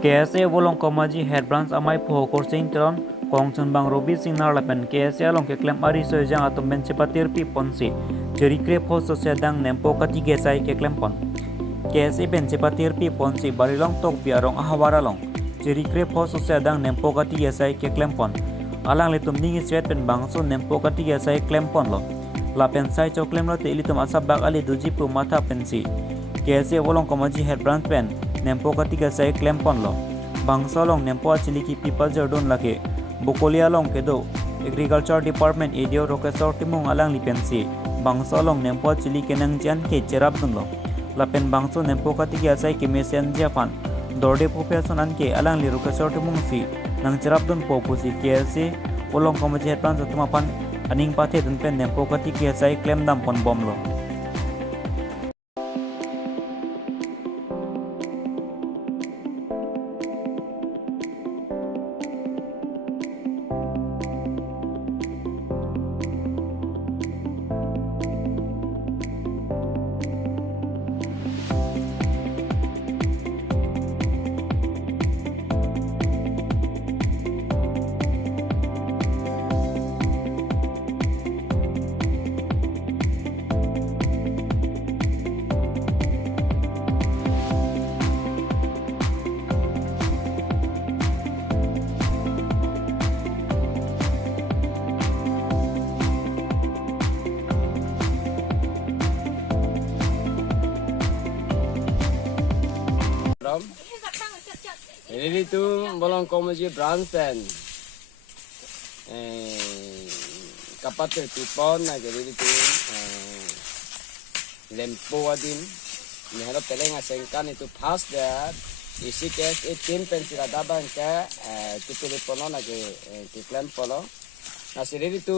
KSA bolong komaji head branch amai pho korsing tron kongchun bang robi singnar lapen KSA along ke klem ari sojang atom benche patir pi ponsi jeri kre pho sosya dang nempo kati gesai ke klem pon KSA benche patir pi ponsi barilong tok pi arong ahawara long jeri kre pho sosya dang nempo kati gesai ke klem pon alang litum ningi swet pen bangso nempo kati gesai klem pon lo lapen sai cho klem lo te ilitum asabak ali duji pu matha pensi KSA bolong komaji head branch pen nempo katika sai klem pon lo bangsa long nempo achili ki people jardon lake bukolia long kedo agriculture department edio rokesor timung alang lipensi bangsa long nempo achili kenang jan ke cherap dun lo lapen bangso nempo katika sai ki mesen japan dorde profession an ke alang li rokesor timung si nang cherap dun popusi KSA bolong komaji head branch tumapan aning pathe dun pen nempo katika sai klem dam pon bom lo Ini tu bolong komaji branch pen, kapat tipon na jadi tu lempo adin, ni harap peleng asengkan itu pas dah isi kes 18 pen sila daban ke tu telepono na ke klem polo, na sini tu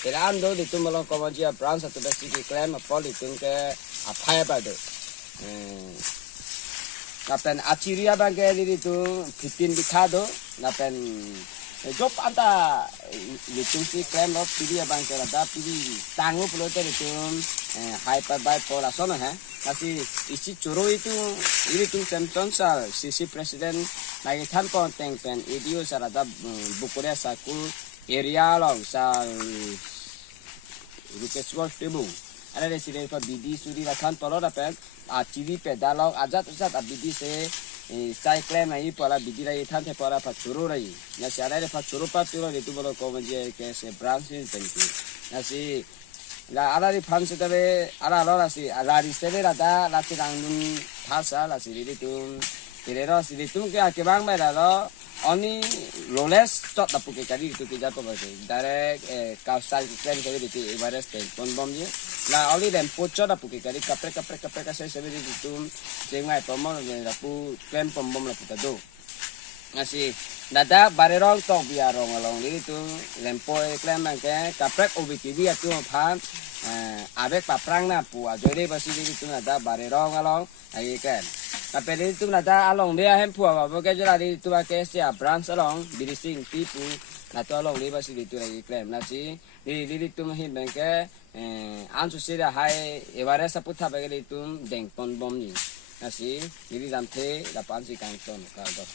pelando itu bolong komaji branch atau besi ke klem polo itu ke apa ya pada napen aciria bangke diri tu pipin dikado napen job anta litung si klem lo pidi bangke ada pidi tangu pelote itu hyper bipolar sono ha nasi isi curo itu ini tu Samson sal sisi presiden lagi tanpa pen idio sarada bukunya saku area long sal rukeswar tebung ada di sini pak bidi suri lakukan polo dapat aciri pedalong ajat ajat abidi se sai klem ai pola bidi rai than the pola pa churu rai na si ada pa churu pa piro itu bolo ko manje ke se branch ni tenki na si la ala ri phan se tabe ala lo la si ala ri se le la da la si dang nun thasa la si ri tu tire ro si tu ke bang mai la lo oni roles tot da puke kari itu ke jato ba se direct kausal klem ke di Everest pon bom je la oli dem pocho da puke kari kapre ka se di tu jengai pomon de da pu klem pom bom la puta do nasi dada barerong tok biarong along di tu lempo klem bang ke kapre obiki dia tu phan abek paprang na pu ajore basi di tu dada barerong along ai kan tapi di tu nada along dia hempu apa bukan je di tu pakai siap branch along birising tipu nado along dia basi di tu lagi klaim nasi di tu mungkin bangke ansu sida hai Everest saputha bagi di tu deng pon bom ni nasi di dalam te lapan si kantong kalau